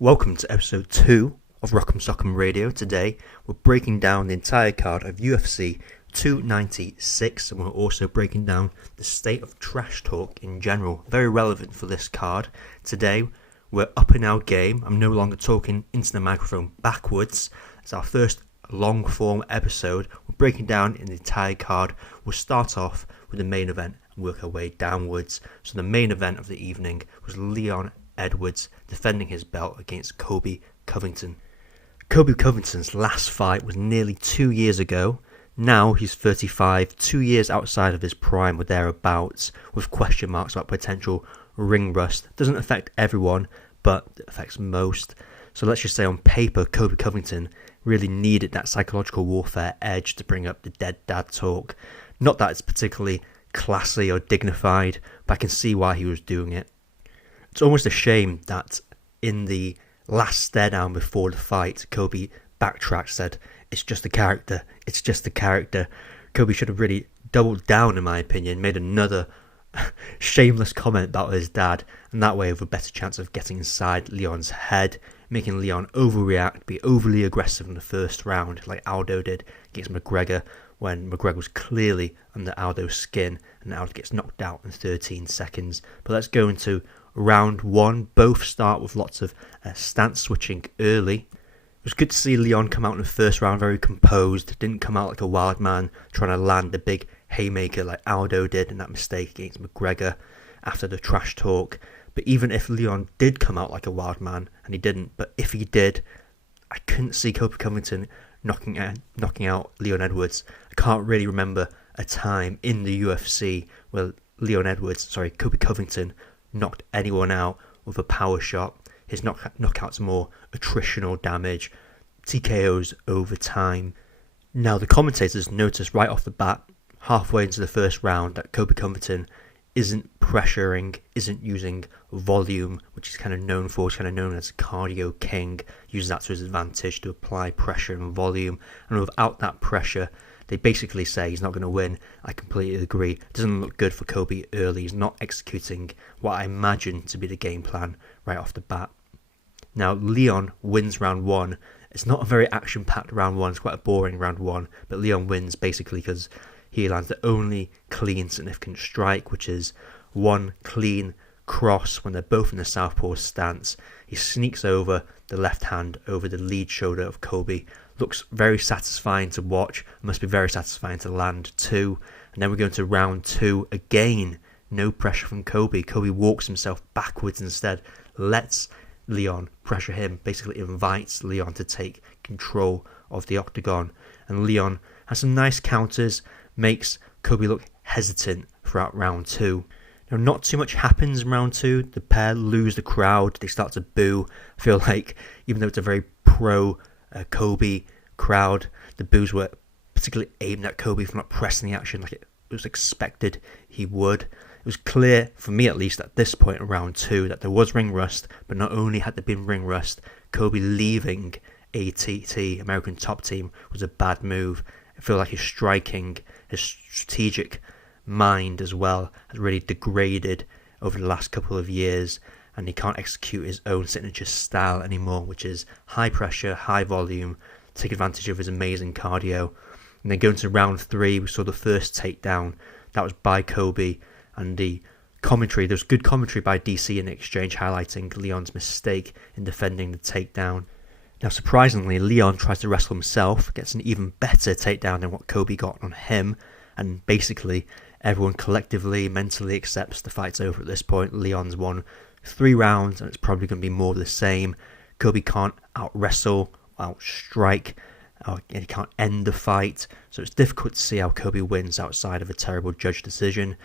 Welcome to episode 2 of rockemsockemradio. Today we're breaking down the entire card of UFC 296 and we're also breaking down the state of trash talk in general. Very relevant for this card. Today we're upping our game. I'm no longer talking into the microphone backwards. It's our first long form episode. We're breaking down in the entire card. We'll start off with the main event and work our way downwards. So the main event of the evening was Leon Edwards defending his belt against Colby Covington. Colby Covington's last fight was nearly 2 years ago. Now he's 35, 2 years outside of his prime or thereabouts, with question marks about potential ring rust. Doesn't affect everyone, but it affects most. So let's just say on paper, Colby Covington really needed that psychological warfare edge to bring up the dead dad talk. Not that it's particularly classy or dignified, but I can see why he was doing it. It's almost a shame that in the last stare down before the fight, Colby backtracked, said, it's just a character. Colby should have really doubled down, in my opinion, made another shameless comment about his dad, and that way have a better chance of getting inside Leon's head, making Leon overreact, be overly aggressive in the first round, like Aldo did against McGregor, when McGregor was clearly under Aldo's skin, and Aldo gets knocked out in 13 seconds. But let's go into round one. Both start with lots of stance switching early. It was good to see Leon come out in the first round very composed, didn't come out like a wild man trying to land the big haymaker like Aldo did in that mistake against McGregor after the trash talk. But even if Leon did come out like a wild man, and he didn't, but if he did, I couldn't see Colby Covington knocking out Leon Edwards. I can't really remember a time in the UFC where Colby Covington knocked anyone out with a power shot. His knockouts more attritional damage, TKOs over time. Now the commentators noticed right off the bat, halfway into the first round, that Colby Covington isn't pressuring, isn't using volume, which he's kind of known for. He's kind of known as cardio king, uses that to his advantage to apply pressure and volume. And without that pressure, they basically say he's not going to win. I completely agree. It doesn't look good for Colby early. He's not executing what I imagine to be the game plan right off the bat. Now, Leon wins round one. It's not a very action-packed round one. It's quite a boring round one. But Leon wins basically because he lands the only clean significant strike, which is one clean cross when they're both in the southpaw stance. He sneaks over the left hand over the lead shoulder of Colby. Looks very satisfying to watch. Must be very satisfying to land too. And then we go into round two again. No pressure from Colby. Colby walks himself backwards instead. Lets Leon pressure him. Basically invites Leon to take control of the octagon. And Leon has some nice counters. Makes Colby look hesitant throughout round two. Now, not too much happens in round two. The pair lose the crowd. They start to boo. I feel like even though it's a very pro Colby crowd, the boos were particularly aimed at Colby for not pressing the action like it was expected he would. It was clear, for me at least, at this point in round two, that there was ring rust, but not only had there been ring rust, Colby leaving ATT, American Top Team, was a bad move. I feel like his striking, his strategic mind as well, has really degraded over the last couple of years, and he can't execute his own signature style anymore, which is high pressure, high volume, take advantage of his amazing cardio. And then going to round three, we saw the first takedown. That was by Colby, and the commentary, there was good commentary by DC in the exchange highlighting Leon's mistake in defending the takedown. Now surprisingly, Leon tries to wrestle himself, gets an even better takedown than what Colby got on him, and basically everyone collectively, mentally accepts the fight's over at this point. Leon's won 3 rounds, and it's probably going to be more of the same. Colby can't out-wrestle, out-strike, he can't end the fight, so it's difficult to see how Colby wins outside of a terrible judge decision.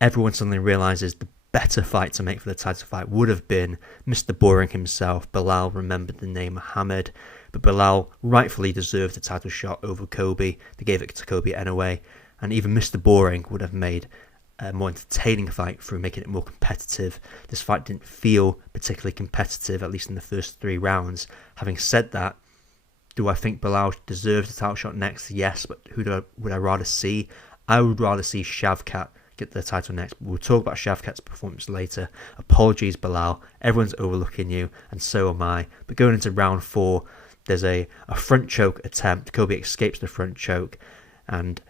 Everyone suddenly realises the better fight to make for the title fight would have been Mr. Boring himself. Bilal remembered the name Muhammad, but Bilal rightfully deserved the title shot over Colby. They gave it to Colby anyway, and even Mr. Boring would have made a more entertaining fight through making it more competitive. This fight didn't feel particularly competitive, at least in the first 3 rounds. Having said that, do I think Bilal deserves the title shot next? Yes, but who would I rather see? I would rather see Shavkat get the title next. We'll talk about Shavkat's performance later. Apologies, Bilal. Everyone's overlooking you, and so am I. But going into round 4, there's a front choke attempt. Colby escapes the front choke, and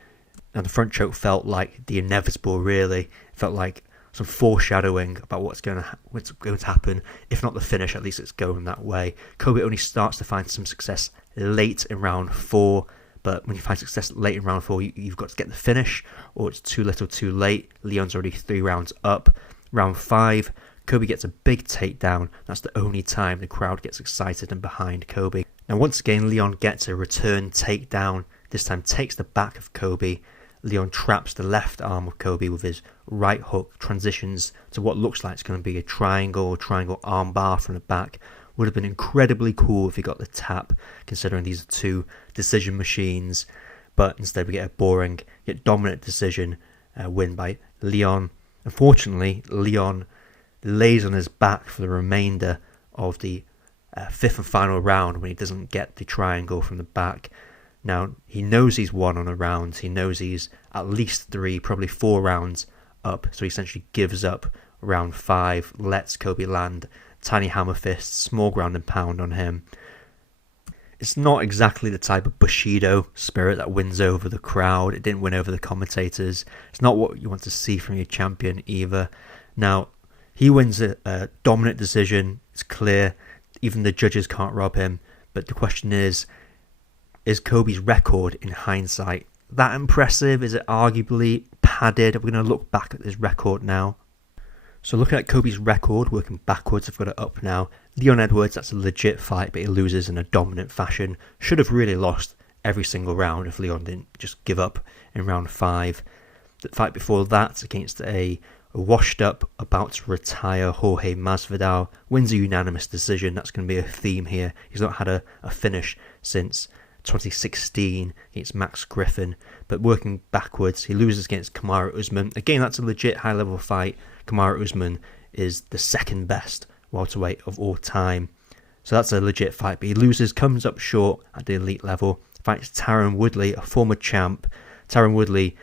the front choke felt like the inevitable, really. It felt like some foreshadowing about what's going to happen. If not the finish, at least it's going that way. Colby only starts to find some success late in round 4, but when you find success late in round 4, you've got to get the finish, or it's too little too late. Leon's already 3 rounds up. Round 5, Colby gets a big takedown. That's the only time the crowd gets excited and behind Colby. Now once again, Leon gets a return takedown. This time takes the back of Colby. Leon traps the left arm of Colby with his right hook, transitions to what looks like it's going to be a triangle arm bar from the back. Would have been incredibly cool if he got the tap, considering these are 2 decision machines. But instead we get a boring yet dominant decision win by Leon. Unfortunately, Leon lays on his back for the remainder of the 5th and final round when he doesn't get the triangle from the back. Now, he knows he's won on a round. He knows he's at least 3, probably 4 rounds up. So he essentially gives up round 5, lets Colby land tiny hammer fists, small ground and pound on him. It's not exactly the type of Bushido spirit that wins over the crowd. It didn't win over the commentators. It's not what you want to see from your champion either. Now, he wins a dominant decision. It's clear. Even the judges can't rob him. But the question is Colby's record in hindsight that impressive? Is it arguably padded? We're going to look back at his record now. So looking at Colby's record, working backwards, I've got it up now. Leon Edwards, that's a legit fight, but he loses in a dominant fashion. Should have really lost every single round if Leon didn't just give up in round 5. The fight before that against a washed up, about to retire Jorge Masvidal, wins a unanimous decision. That's going to be a theme here. He's not had a finish since 2016 against Max Griffin. But working backwards, he loses against Kamaru Usman. Again, that's a legit high level fight. Kamaru Usman is the second best welterweight of all time. So that's a legit fight. But he loses, comes up short at the elite level. Fights Tyron Woodley, a former champ. Tyron Woodley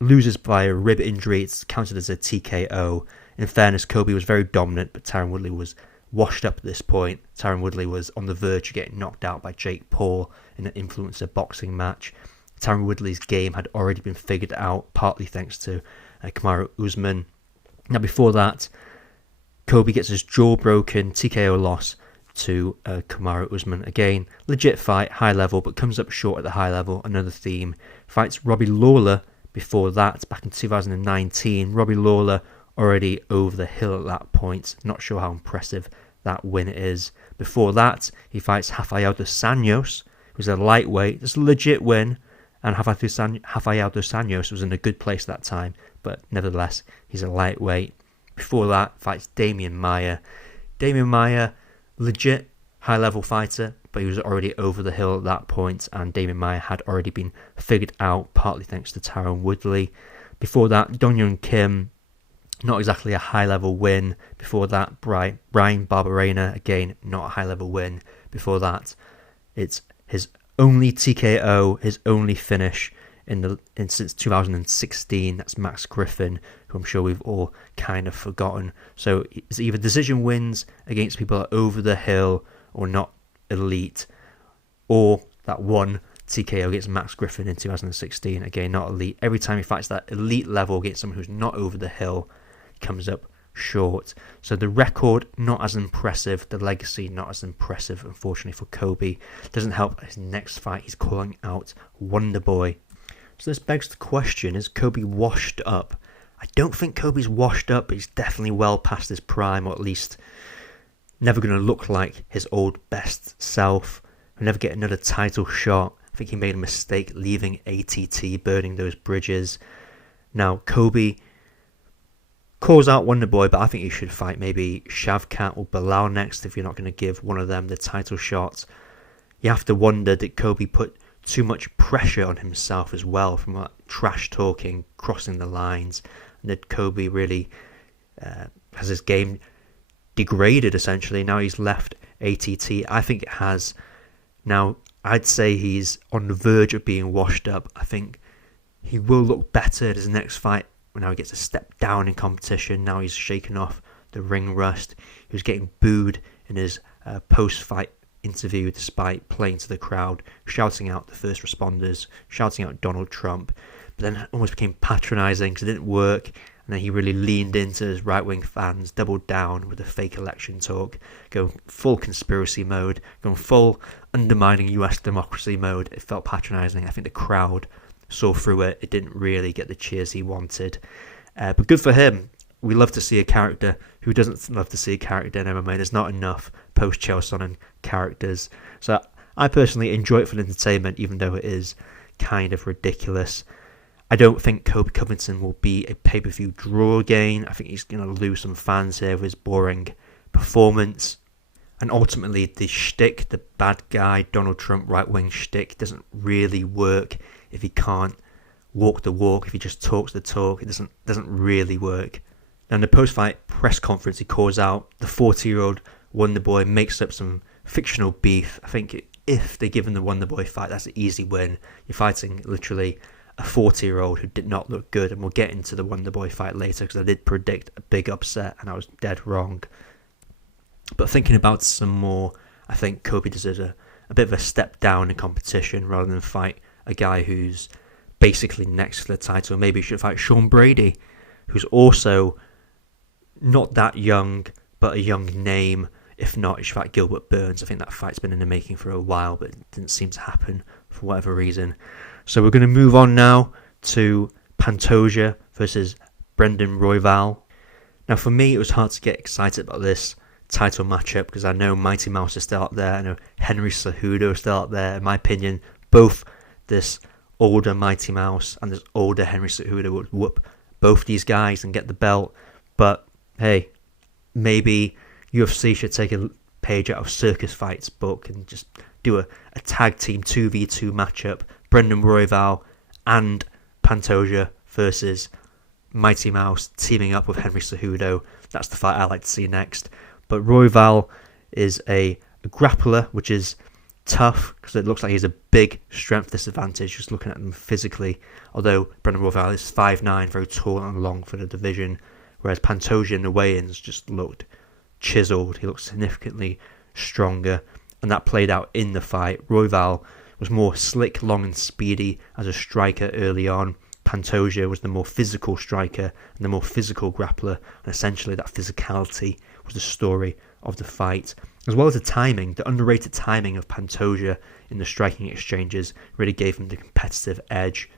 loses by a rib injury. It's counted as a TKO. In fairness, Colby was very dominant, but Tyron Woodley was washed up at this point. Tyron Woodley was on the verge of getting knocked out by Jake Paul in an influencer boxing match. Tyron Woodley's game had already been figured out, partly thanks to Kamaru Usman. Now before that, Colby gets his jaw broken, TKO loss to Kamaru Usman. Again, legit fight, high level, but comes up short at the high level. Another theme. Fights Robbie Lawler before that, back in 2019. Robbie Lawler already over the hill at that point. Not sure how impressive that win is. Before that, he fights Rafael dos Anjos, who's a lightweight. It's a legit win, and Rafael dos Anjos was in a good place that time, but nevertheless, he's a lightweight. Before that, fights Damian Maia. Damian Maia, legit high-level fighter, but he was already over the hill at that point, and Damian Maia had already been figured out, partly thanks to Tyron Woodley. Before that, Dong Yoon Kim, not exactly a high-level win. Before that, Brian Barberena, again, not a high-level win. Before that, it's his only TKO, his only finish since 2016. That's Max Griffin, who I'm sure we've all kind of forgotten. So it's either decision wins against people that are over the hill or not elite, or that one TKO against Max Griffin in 2016. Again, not elite. Every time he fights that elite level against someone who's not over the hill, he comes up short. So the record, not as impressive. The legacy, not as impressive, unfortunately, for Colby. Doesn't help his next fight. He's calling out Wonder Boy. So this begs the question, is Colby washed up? I don't think Colby's washed up, but he's definitely well past his prime, or at least never going to look like his old best self. He'll never get another title shot. I think he made a mistake leaving ATT, burning those bridges. Now, Colby calls out Wonder Boy, but I think he should fight maybe Shavkat or Bilal next if you're not going to give one of them the title shot. You have to wonder, did Colby put too much pressure on himself as well from that trash talking, crossing the lines? And did Colby really has his game degraded essentially? Now he's left ATT. I think it has. Now I'd say he's on the verge of being washed up. I think he will look better at his next fight now he gets a step down in competition. Now he's shaken off the ring rust. He was getting booed in his post-fight interview despite playing to the crowd, shouting out the first responders, shouting out Donald Trump, but then it almost became patronising because it didn't work. And then he really leaned into his right-wing fans, doubled down with the fake election talk, going full conspiracy mode, going full undermining US democracy mode. It felt patronising. I think the crowd saw through it. It didn't really get the cheers he wanted. But good for him. We love to see a character. Who doesn't love to see a character in MMA? There's not enough post-Chael Sonnen characters. So I personally enjoy it for the entertainment, even though it is kind of ridiculous. I don't think Colby Covington will be a pay-per-view draw again. I think he's going to lose some fans here with his boring performance. And ultimately, the shtick, the bad guy, Donald Trump right-wing shtick, doesn't really work if he can't walk the walk. If he just talks the talk, it doesn't really work. Now, in the post-fight press conference, he calls out the 40-year-old Wonder Boy, makes up some fictional beef. I think if they give him the Wonder Boy fight, that's an easy win. You're fighting literally a 40-year-old who did not look good, and we'll get into the Wonder Boy fight later because I did predict a big upset and I was dead wrong. But thinking about some more, I think Colby deserves a bit of a step down in competition rather than fight a guy who's basically next for the title. Maybe he should fight Sean Brady, who's also not that young, but a young name. If not, he should fight Gilbert Burns. I think that fight's been in the making for a while, but it didn't seem to happen for whatever reason. So we're going to move on now to Pantoja versus Brendan Royval. Now for me, it was hard to get excited about this title matchup because I know Mighty Mouse is still out there. I know Henry Cejudo is still out there. In my opinion, both this older Mighty Mouse and this older Henry Cejudo would whoop both these guys and get the belt. But hey, maybe UFC should take a page out of Circus Fights book and just do a tag team 2v2 matchup. Brendan Royval and Pantoja versus Mighty Mouse teaming up with Henry Cejudo. That's the fight I like to see next. But Royval is a grappler, which is tough because it looks like he's a big strength disadvantage just looking at him physically. Although Brendan Royval is 5'9", very tall and long for the division, whereas Pantoja in the weigh-ins just looked chiseled. He looked significantly stronger, and that played out in the fight. Royval was more slick, long and speedy as a striker early on. Pantoja was the more physical striker and the more physical grappler, and essentially that physicality was the story of the fight. As well as the timing, the underrated timing of Pantoja in the striking exchanges really gave him the competitive edge.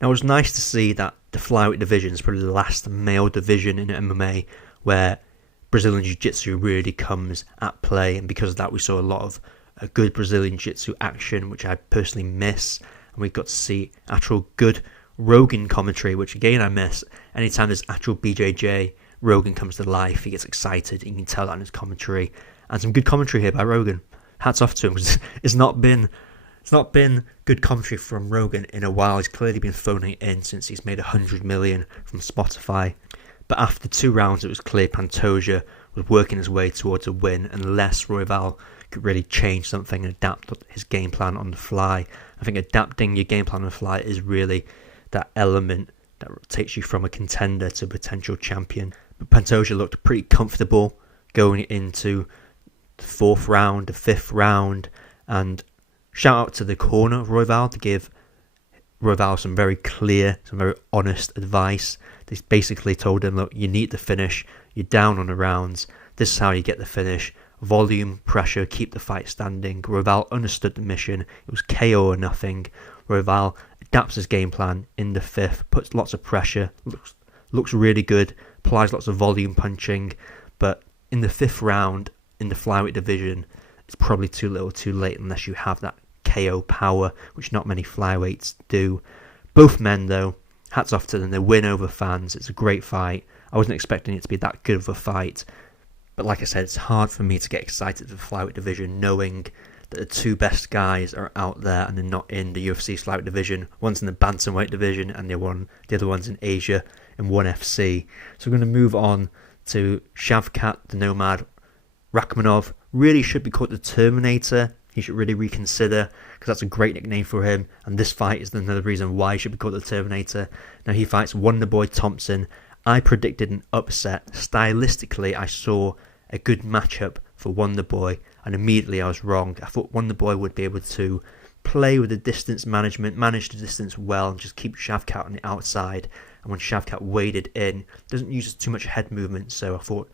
Now it was nice to see that the flyweight division is probably the last male division in MMA where Brazilian Jiu-Jitsu really comes at play, and because of that we saw a lot of good Brazilian Jiu-Jitsu action, which I personally miss, and we got to see actual good Rogan commentary, which again I miss. Anytime there's actual BJJ, Rogan comes to life, he gets excited, you can tell that in his commentary, and some good commentary here by Rogan. Hats off to him, because it's not been good commentary from Rogan in a while. He's clearly been phoning it in since he's made $100 million from Spotify. But after 2 rounds, it was clear Pantoja was working his way towards a win unless Royval could really change something and adapt his game plan on the fly. I think adapting your game plan on the fly is really that element that takes you from a contender to a potential champion. But Pantoja looked pretty comfortable going into the 4th round, the 5th round, and shout out to the corner of Royval to give Royval some very clear, some very honest advice. They basically told him, look, you need the finish, you're down on the rounds, this is how you get the finish. Volume, pressure, keep the fight standing. Royval understood the mission. It was KO or nothing. Royval adapts his game plan in the 5th, puts lots of pressure, looks really good, applies lots of volume punching, but in the 5th round, in the flyweight division, it's probably too little too late unless you have that KO power, which not many flyweights do. Both men, though, hats off to them. They win over fans. It's a great fight. I wasn't expecting it to be that good of a fight. But like I said, it's hard for me to get excited for the flyweight division knowing that the 2 best guys are out there and they're not in the UFC flyweight division. One's in the bantamweight division and the other one's in Asia in ONE FC. So we're going to move on to Shavkat the Nomad Rakhmonov. Really should be called the Terminator. he should really reconsider, because that's a great nickname for him, and this fight is another reason why he should be called the Terminator. Now he fights Wonderboy Thompson. I predicted an upset. Stylistically, I saw a good matchup for Wonderboy, and immediately I was wrong. I thought Wonderboy would be able to play with the distance management, manage the distance well, and just keep Shavkat on the outside. And when Shavkat waded in, doesn't use too much head movement, so I thought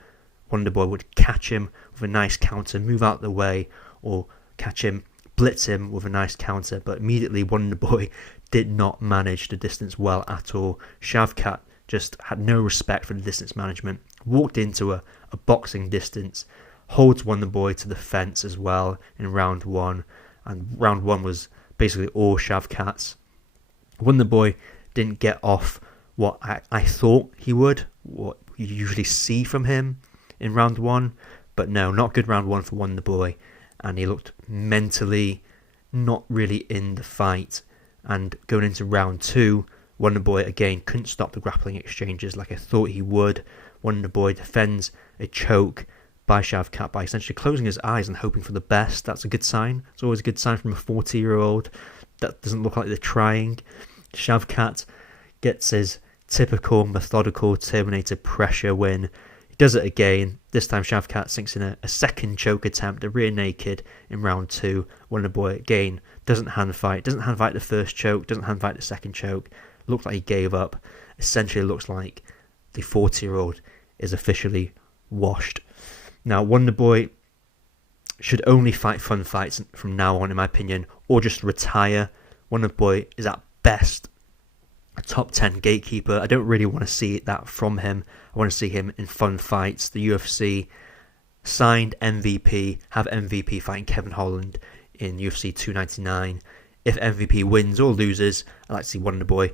Wonderboy would catch him with a nice counter, move out the way, or catch him, blitz him with a nice counter. But immediately Wonderboy did not manage the distance well at all. Shavkat just had no respect for the distance management, walked into a boxing distance, holds Wonderboy to the fence as well in round one, and round one was basically all Shavkat's. Wonderboy didn't get off what I thought he would, what you usually see from him in round one, but no, not good round one for Wonderboy, and he looked mentally not really in the fight. And going into round two, Wonderboy again couldn't stop the grappling exchanges like I thought he would. Wonderboy defends a choke by Shavkat by essentially closing his eyes and hoping for the best. That's a good sign. It's always a good sign from a 40-year-old. That doesn't look like they're trying. Shavkat gets his typical methodical Terminator pressure win. He does it again. This time Shavkat sinks in a second choke attempt, a rear naked in round two. Wonderboy again doesn't hand fight the first choke, doesn't hand fight the second choke. Looks like he gave up. Essentially looks like the 40-year-old is officially washed. Now Wonderboy should only fight fun fights from now on, in my opinion, or just retire. Wonderboy is at best a top 10 gatekeeper. I don't really want to see that from him. I want to see him in fun fights. The UFC signed MVP, have MVP fighting Kevin Holland in UFC 299. If MVP wins or loses, I'd like to see Wonderboy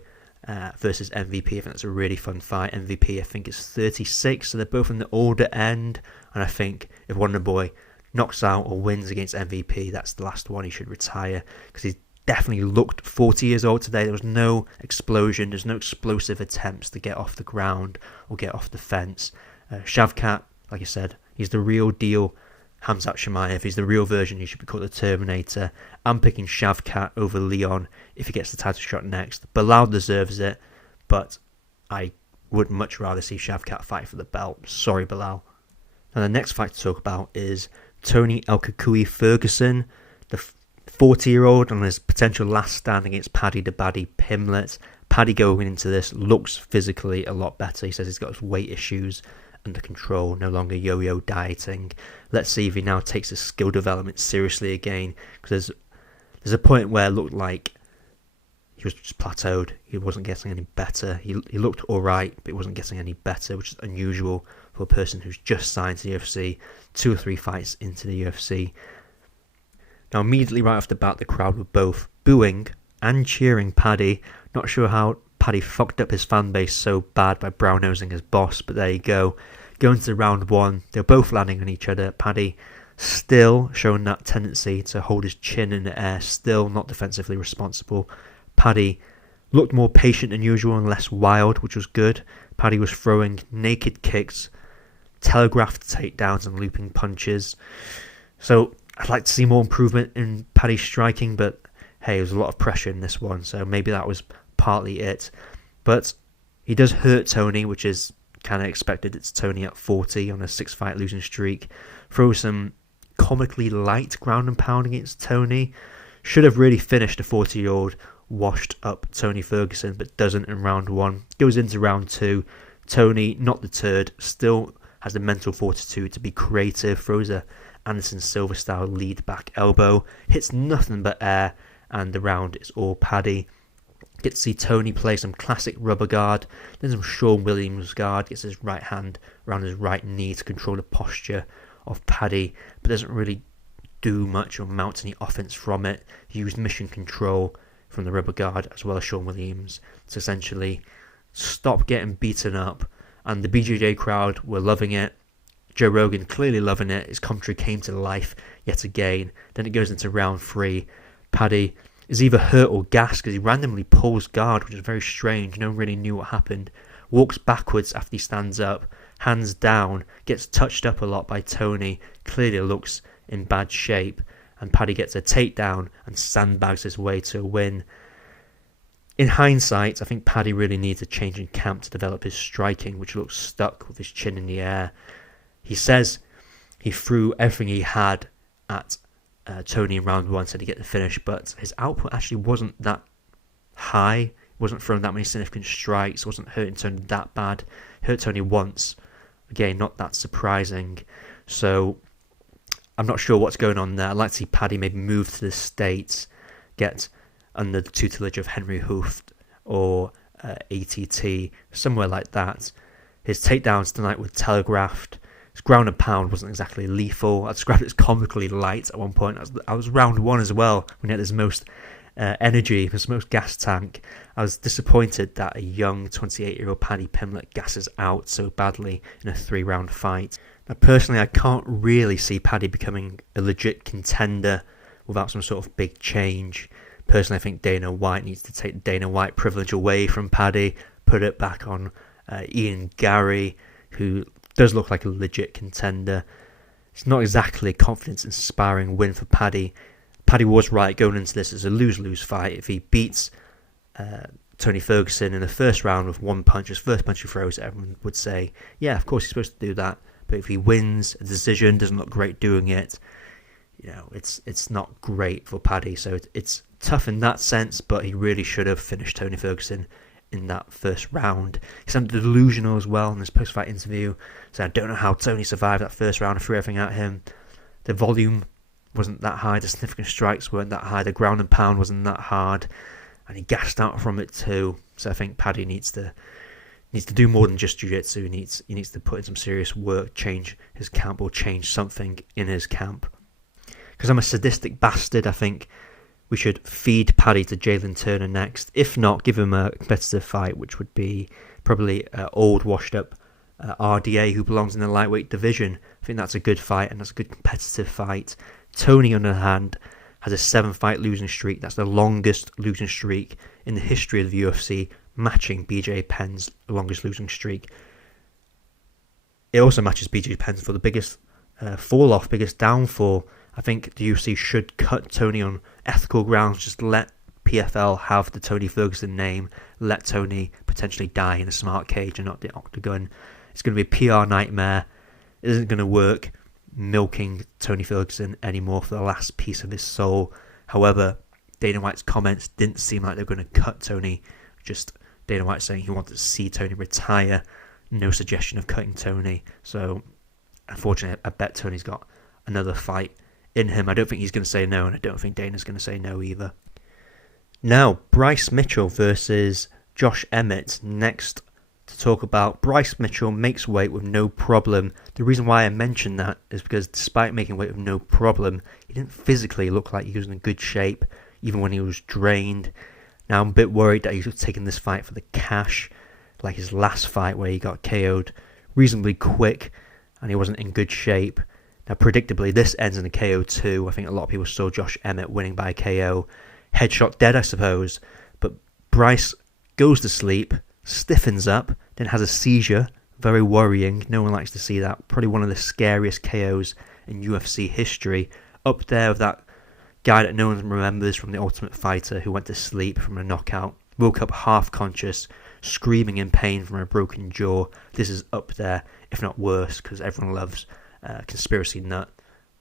versus MVP. I think that's a really fun fight. MVP, I think, is 36, so they're both on the older end. And I think if Wonderboy knocks out or wins against MVP, that's the last one. He should retire, because he's definitely looked 40 years old today. There was no explosion, there's no explosive attempts to get off the ground or get off the fence. Shavkat, like I said, he's the real deal. Khamzat Chimaev, he's the real version. He should be called the Terminator. I'm picking Shavkat over Leon if he gets the title shot next. Belal deserves it, but I would much rather see Shavkat fight for the belt. Sorry, Belal. Now the next fight to talk about is Tony El Kukui Ferguson, the 40-year-old on his potential last stand against Paddy the Baddy Pimlet. Paddy going into this looks physically a lot better. He says he's got his weight issues under control, no longer yo-yo dieting. Let's see if he now takes his skill development seriously again, because there's a point where it looked like he was just plateaued. He wasn't getting any better. He looked alright, but he wasn't getting any better, which is unusual for a person who's just signed to the UFC, 2 or 3 fights into the UFC. Now immediately right off the bat, the crowd were both booing and cheering Paddy. Not sure how Paddy fucked up his fan base so bad by brown-nosing his boss, but there you go. Going to round one, they're both landing on each other. Paddy still showing that tendency to hold his chin in the air, still not defensively responsible. Paddy looked more patient than usual and less wild, which was good. Paddy was throwing naked kicks, telegraphed takedowns and looping punches. So I'd like to see more improvement in Paddy's striking, but hey, there was a lot of pressure in this one, so maybe that was partly it. But he does hurt Tony, which is kind of expected. It's Tony at 40 on a 6-fight losing streak. Throws some comically light ground and pound against Tony. Should have really finished the 40-year-old washed up Tony Ferguson, but doesn't in round one. Goes into round two. Tony, not deterred, still has the mental fortitude to be creative. Throws a Anderson Silva style lead back elbow. Hits nothing but air, and the round is all Paddy. Get to see Tony play some classic rubber guard, then some Shawn Williams guard, gets his right hand around his right knee to control the posture of Paddy, but doesn't really do much or mount any offense from it. He used mission control from the rubber guard as well as Shawn Williams to essentially stop getting beaten up, and the BJJ crowd were loving it. Joe Rogan clearly loving it. His commentary came to life yet again. Then it goes into round 3. Paddy is either hurt or gassed because he randomly pulls guard, which is very strange. No one really knew what happened. Walks backwards after he stands up, hands down, gets touched up a lot by Tony, clearly looks in bad shape, and Paddy gets a takedown and sandbags his way to a win. In hindsight, I think Paddy really needs a change in camp to develop his striking, which looks stuck with his chin in the air. He says he threw everything he had at Tony in round 1 to get the finish, but his output actually wasn't that high. Wasn't throwing that many significant strikes, wasn't hurting Tony that bad. Hurt Tony once. Again, not that surprising. So I'm not sure what's going on there. I'd like to see Paddy maybe move to the States, get under the tutelage of Henry Hooft or ATT, somewhere like that. His takedowns tonight were telegraphed. His ground and pound wasn't exactly lethal. I described it as comically light at one point. I was round 1 as well, when he had his most energy, his most gas tank. I was disappointed that a young 28-year-old Paddy Pimblett gasses out so badly in a 3-round fight. Now, personally, I can't really see Paddy becoming a legit contender without some sort of big change. Personally, I think Dana White needs to take Dana White privilege away from Paddy, put it back on Ian Gary, who does look like a legit contender. It's not exactly a confidence-inspiring win for Paddy. Paddy was right going into this as a lose-lose fight. If he beats Tony Ferguson in the first round with one punch, his first punch he throws, everyone would say, yeah, of course he's supposed to do that. But if he wins a decision, doesn't look great doing it, it's not great for Paddy. So it's tough in that sense, but he really should have finished Tony Ferguson in that first round. He sounded delusional as well in this post-fight interview. So I don't know how Tony survived that first round and threw everything at him. The volume wasn't that high, the significant strikes weren't that high, the ground and pound wasn't that hard, and he gassed out from it too. So I think Paddy needs to do more than just jiu-jitsu. He needs to put in some serious work, change his camp, or change something in his camp. Because I'm a sadistic bastard, I think we should feed Paddy to Jalen Turner next. If not, give him a competitive fight, which would be probably old, washed-up RDA, who belongs in the lightweight division. I think that's a good fight, and that's a good competitive fight. Tony, on the other hand, has a 7-fight losing streak. That's the longest losing streak in the history of the UFC, matching BJ Penn's longest losing streak. It also matches BJ Penn's for the biggest fall-off, biggest downfall. I think the UFC should cut Tony on ethical grounds. Just let PFL have the Tony Ferguson name. Let Tony potentially die in a smart cage and not the octagon. It's going to be a PR nightmare. It isn't going to work milking Tony Ferguson anymore for the last piece of his soul. However, Dana White's comments didn't seem like they were going to cut Tony. Just Dana White saying he wanted to see Tony retire. No suggestion of cutting Tony. So, unfortunately, I bet Tony's got another fight in him. I don't think he's going to say no, and I don't think Dana's going to say no either. Now, Bryce Mitchell versus Josh Emmett next to talk about. Bryce Mitchell makes weight with no problem. The reason why I mention that is because despite making weight with no problem, he didn't physically look like he was in good shape, even when he was drained. Now, I'm a bit worried that he was taking this fight for the cash, like his last fight where he got KO'd reasonably quick and he wasn't in good shape. Now, predictably, this ends in a KO too. I think a lot of people saw Josh Emmett winning by KO. Headshot dead, I suppose. But Bryce goes to sleep, stiffens up, then has a seizure. Very worrying. No one likes to see that. Probably one of the scariest KOs in UFC history. Up there with that guy that no one remembers from The Ultimate Fighter who went to sleep from a knockout. Woke up half conscious, screaming in pain from a broken jaw. This is up there, if not worse, because everyone loves conspiracy nut,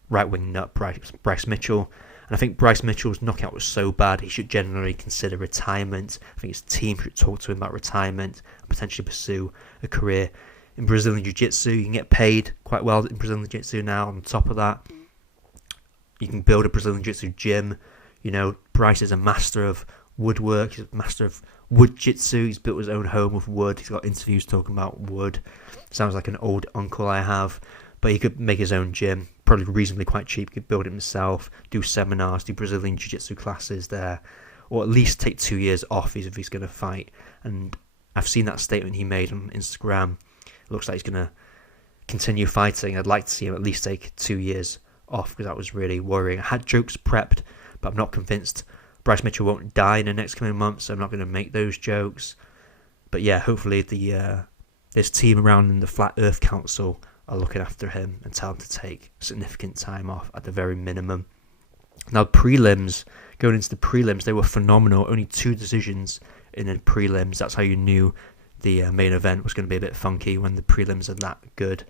right-wing nut Bryce Mitchell. And I think Bryce Mitchell's knockout was so bad he should generally consider retirement. I think his team should talk to him about retirement and potentially pursue a career in Brazilian Jiu-Jitsu. You can get paid quite well in Brazilian Jiu-Jitsu now. On top of that, you can build a Brazilian Jiu-Jitsu gym. You know, Bryce is a master of woodwork. He's a master of wood jitsu. He's built his own home with wood. He's got interviews talking about wood. Sounds like an old uncle I have. But he could make his own gym, probably reasonably quite cheap. He could build it himself, do seminars, do Brazilian Jiu-Jitsu classes there, or at least take 2 years off if he's going to fight. And I've seen that statement he made on Instagram. It looks like he's going to continue fighting. I'd like to see him at least take 2 years off because that was really worrying. I had jokes prepped, but I'm not convinced Bryce Mitchell won't die in the next coming months, so I'm not going to make those jokes. But yeah, hopefully this team around in the Flat Earth Council are looking after him and tell him to take significant time off at the very minimum. Now, going into the prelims, they were phenomenal. Only 2 decisions in the prelims. That's how you knew the main event was going to be a bit funky, when the prelims are that good.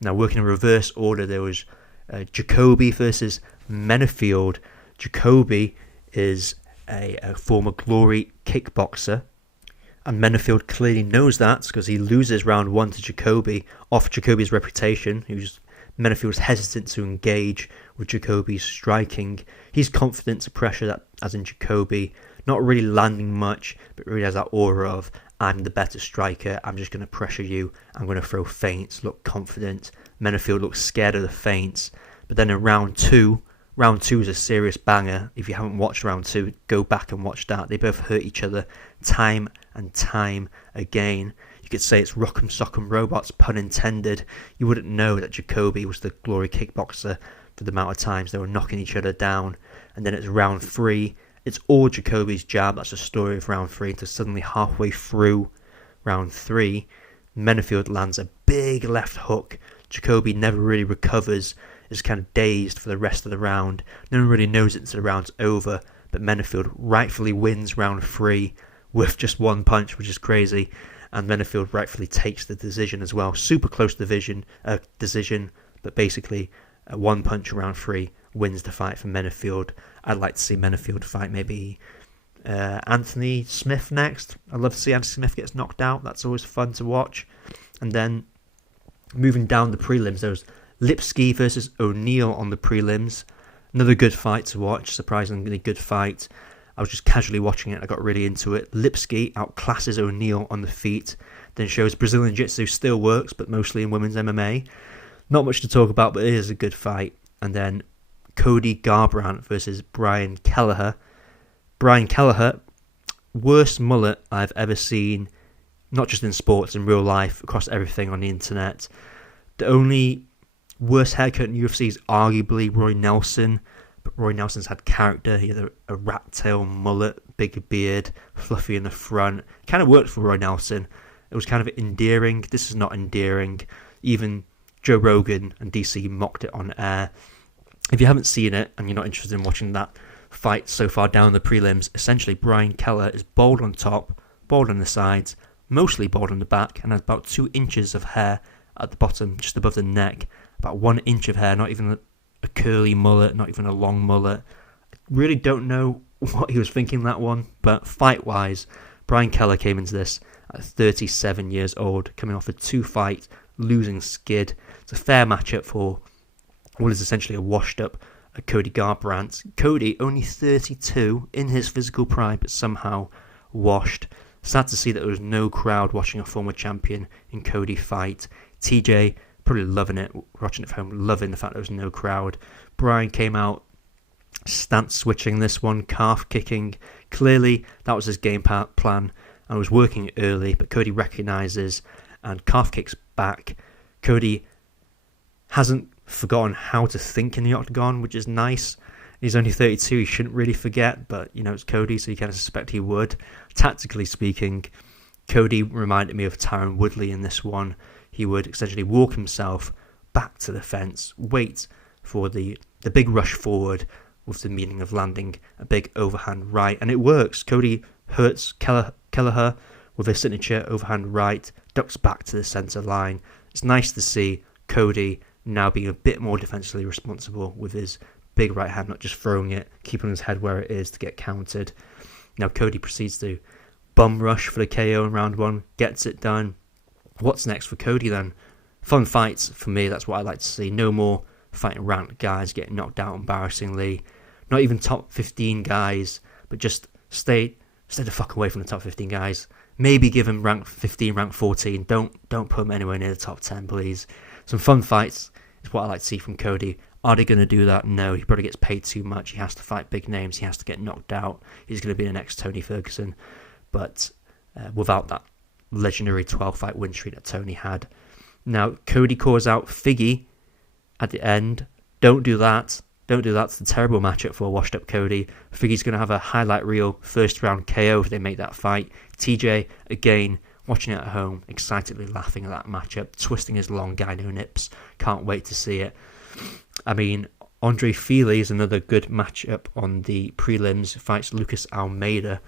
Now, working in reverse order, there was Jacoby versus Menafield. Jacoby is a former Glory kickboxer, and Menafield clearly knows that because he loses round 1 to Jacoby off Jacoby's reputation. Menafield's hesitant to engage with Jacoby's striking. He's confident to pressure that, as in Jacoby, not really landing much, but really has that aura of, I'm the better striker, I'm just going to pressure you, I'm going to throw feints, look confident. Menafield looks scared of the feints. But then in round two is a serious banger. If you haven't watched round 2, go back and watch that. They both hurt each other time and time again. You could say it's rock'em sock'em robots, pun intended. You wouldn't know that Jacoby was the Glory kickboxer for the amount of times they were knocking each other down. And then it's round 3. It's all Jacoby's jab. That's the story of round 3. Until suddenly halfway through round 3, Menafield lands a big left hook. Jacoby never really recovers, is kind of dazed for the rest of the round. No one really knows it until the round's over, but Menafield rightfully wins round 3 with just 1 punch, which is crazy, and Menafield rightfully takes the decision as well. Super close decision, but basically 1 punch round 3 wins the fight for Menafield. I'd like to see Menafield fight maybe Anthony Smith next. I'd love to see Anthony Smith gets knocked out. That's always fun to watch. And then moving down the prelims, there was Lipski versus O'Neill on the prelims. Another good fight to watch, surprisingly good fight. I was just casually watching it, I got really into it. Lipski outclasses O'Neill on the feet, then shows Brazilian Jiu-Jitsu still works, but mostly in women's MMA. Not much to talk about, but it is a good fight. And then Cody Garbrandt versus Brian Kelleher. Brian Kelleher, worst mullet I've ever seen, not just in sports, in real life, across everything on the internet. The only worst haircut in UFC is arguably Roy Nelson, but Roy Nelson's had character. He had a rat tail mullet, big beard, fluffy in the front. Kind of worked for Roy Nelson. It was kind of endearing. This is not endearing. Even Joe Rogan and DC mocked it on air. If you haven't seen it and you're not interested in watching that fight so far down the prelims, essentially Brian Kelleher is bald on top, bald on the sides, mostly bald on the back, and has about 2 inches of hair at the bottom, just above the neck. About 1 inch of hair, not even a curly mullet, not even a long mullet. I really don't know what he was thinking that one, but fight-wise, Brian Kelleher came into this at 37 years old, coming off a 2-fight losing skid. It's a fair matchup for what is essentially a washed-up Cody Garbrandt. Cody, only 32, in his physical prime, but somehow washed. Sad to see that there was no crowd watching a former champion in Cody fight. TJ, probably loving it, watching it from home, loving the fact there was no crowd. Brian came out stance switching this one, calf kicking. Clearly, that was his game plan and was working early, but Cody recognises and calf kicks back. Cody hasn't forgotten how to think in the octagon, which is nice. He's only 32, he shouldn't really forget, but, it's Cody, so you kind of suspect he would. Tactically speaking, Cody reminded me of Tyron Woodley in this one. He would essentially walk himself back to the fence, wait for the big rush forward with the meaning of landing a big overhand right, and it works. Cody hurts Kelleher with a signature overhand right, ducks back to the centre line. It's nice to see Cody now being a bit more defensively responsible with his big right hand, not just throwing it, keeping his head where it is to get countered. Now Cody proceeds to bum rush for the KO in round 1, gets it done. What's next for Cody then? Fun fights for me, that's what I like to see. No more fighting ranked guys getting knocked out embarrassingly. Not even top 15 guys, but just stay the fuck away from the top 15 guys. Maybe give him rank 15, rank 14. Don't put him anywhere near the top 10, please. Some fun fights is what I like to see from Cody. Are they going to do that? No, he probably gets paid too much. He has to fight big names. He has to get knocked out. He's going to be the next Tony Ferguson. But without that legendary 12-fight win streak that Tony had. Now, Cody calls out Figgy at the end. Don't do that. Don't do that. It's a terrible matchup for a washed-up Cody. Figgy's going to have a highlight reel first-round KO if they make that fight. TJ, again, watching it at home, excitedly laughing at that matchup, twisting his long gyno nips. Can't wait to see it. I mean, Andre Fili is another good matchup on the prelims, fights Lucas Almeida.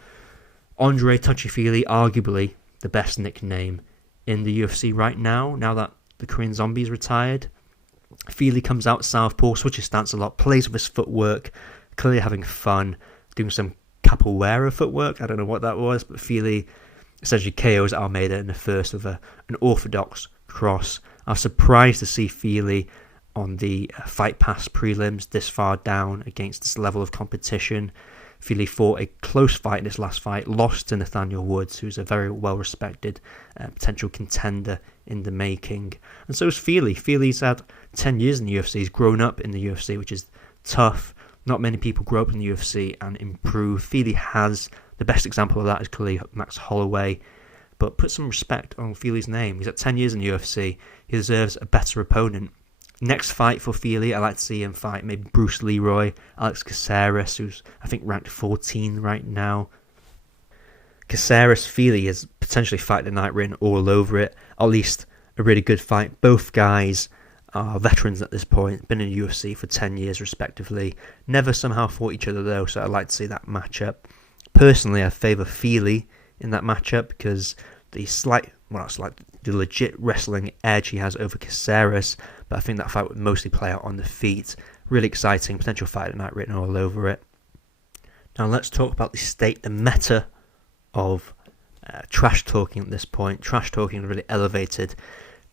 Andre Touchy-Fili, arguably the best nickname in the UFC right now that the Korean Zombie is retired. Fili comes out southpaw, switches stance a lot, plays with his footwork, clearly having fun, doing some capoeira footwork. I don't know what that was, but Fili essentially KOs Almeida in the first with an orthodox cross. I was surprised to see Fili on the Fight Pass prelims this far down against this level of competition. Fili fought a close fight in his last fight, lost to Nathaniel Woods, who's a very well-respected potential contender in the making. And so is Fili. Fili's had 10 years in the UFC. He's grown up in the UFC, which is tough. Not many people grow up in the UFC and improve. Fili has. The best example of that is clearly Max Holloway. But put some respect on Fili's name. He's had 10 years in the UFC. He deserves a better opponent. Next fight for Fili, I'd like to see him fight maybe Bruce Leroy, Alex Caceres, who's I think ranked 14 right now. Caceres, Fili is potentially fight the night written all over it. At least a really good fight. Both guys are veterans at this point, been in the UFC for 10 years respectively. Never somehow fought each other though, so I'd like to see that matchup. Personally, I favour Fili in that matchup because the legit wrestling edge he has over Caceres, but I think that fight would mostly play out on the feet. Really exciting, potential fight of the night written all over it. Now let's talk about the meta of trash talking at this point. Trash talking really elevated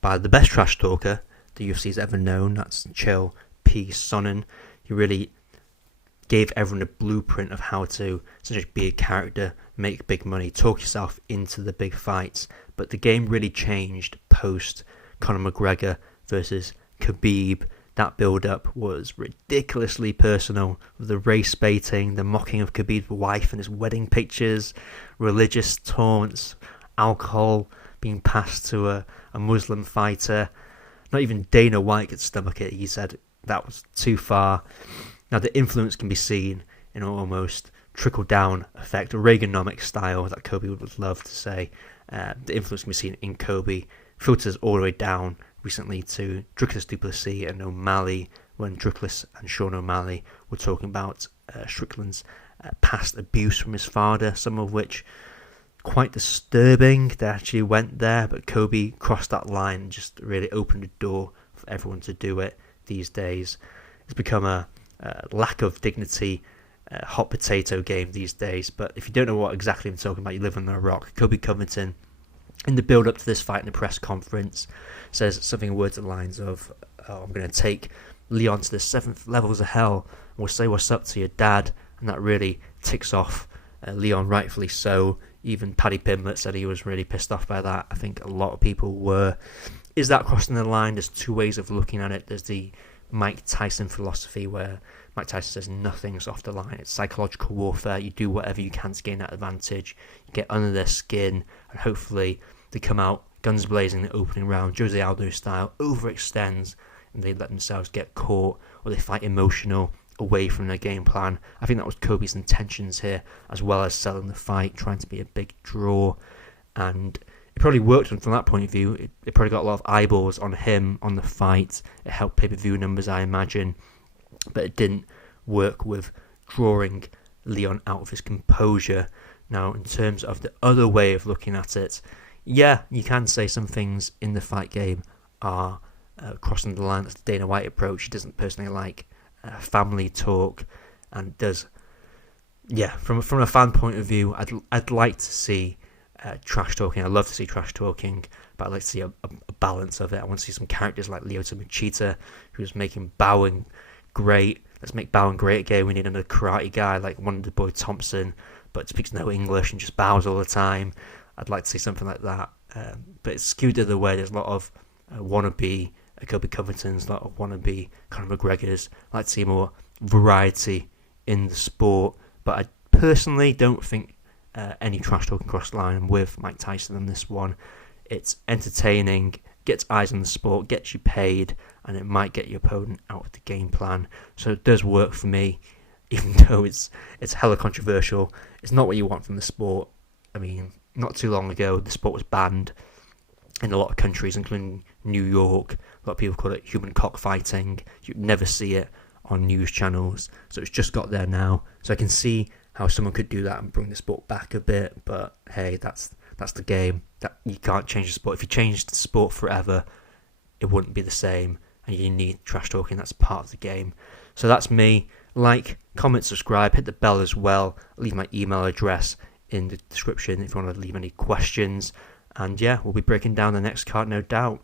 by the best trash talker the UFC's ever known, that's Chael P. Sonnen. He really gave everyone a blueprint of how to essentially be a character, make big money, talk yourself into the big fights. But the game really changed post Conor McGregor versus Khabib. That build-up was ridiculously personal, with the race baiting, the mocking of Khabib's wife and his wedding pictures, religious taunts, alcohol being passed to a Muslim fighter. Not even Dana White could stomach it. He said that was too far. Now the influence can be seen in almost trickle-down effect, Reaganomics style, that Colby would love to say. The influence can be seen in Colby. Filters all the way down recently to Dricus du Plessis and O'Malley, when Dricus and Sean O'Malley were talking about Strickland's past abuse from his father, some of which quite disturbing. They actually went there, but Colby crossed that line and just really opened the door for everyone to do it these days. It's become a lack of dignity, hot potato game these days. But if you don't know what exactly I'm talking about, you live under a rock. Colby Covington, in the build-up to this fight in the press conference, says something words and lines of, I'm going to take Leon to the 7th levels of hell and we'll say what's up to your dad. And that really ticks off Leon, rightfully so. Even Paddy Pimblett said he was really pissed off by that. I think a lot of people were. Is that crossing the line? There's two ways of looking at it. There's the Mike Tyson philosophy where Mike Tyson says nothing's off the line. It's psychological warfare. You do whatever you can to gain that advantage. You get under their skin and hopefully they come out guns blazing in the opening round, Jose Aldo style, overextends and they let themselves get caught, or they fight emotional away from their game plan. I think that was Kobe's intentions here, as well as selling the fight, trying to be a big draw, and it probably worked from that point of view. It probably got a lot of eyeballs on him, on the fight. It helped pay-per-view numbers, I imagine, but it didn't work with drawing Leon out of his composure. Now, in terms of the other way of looking at it, yeah, you can say some things in the fight game are crossing the line. That's the Dana White approach. He doesn't personally like family talk, and does, yeah, from a fan point of view, I'd like to see trash talking. I love to see trash talking, but I'd like to see a balance of it. I want to see some characters like Lyoto Machida, who's making bowing great. Let's make bowing great again. We need another karate guy like Wonder Boy Thompson, but speaks no English and just bows all the time. I'd like to see something like that, but it's skewed the other way. There's a lot of wannabe Colby Covington's, a lot of wannabe Conor McGregor's. I'd like to see more variety in the sport, but I personally don't think any trash talking cross the line. I'm with Mike Tyson on this one. It's entertaining, gets eyes on the sport, gets you paid, and it might get your opponent out of the game plan. So it does work for me, even though it's hella controversial. It's not what you want from the sport. I mean, not too long ago, the sport was banned in a lot of countries, including New York. A lot of people call it human cockfighting. You'd never see it on news channels. So it's just got there now. So I can see how someone could do that and bring the sport back a bit. But hey, that's the game. That you can't change the sport. If you changed the sport forever, it wouldn't be the same. And you need trash talking. That's part of the game. So that's me. Like, comment, subscribe, hit the bell as well. I'll leave my email address in the description if you want to leave any questions. And yeah, we'll be breaking down the next card, no doubt.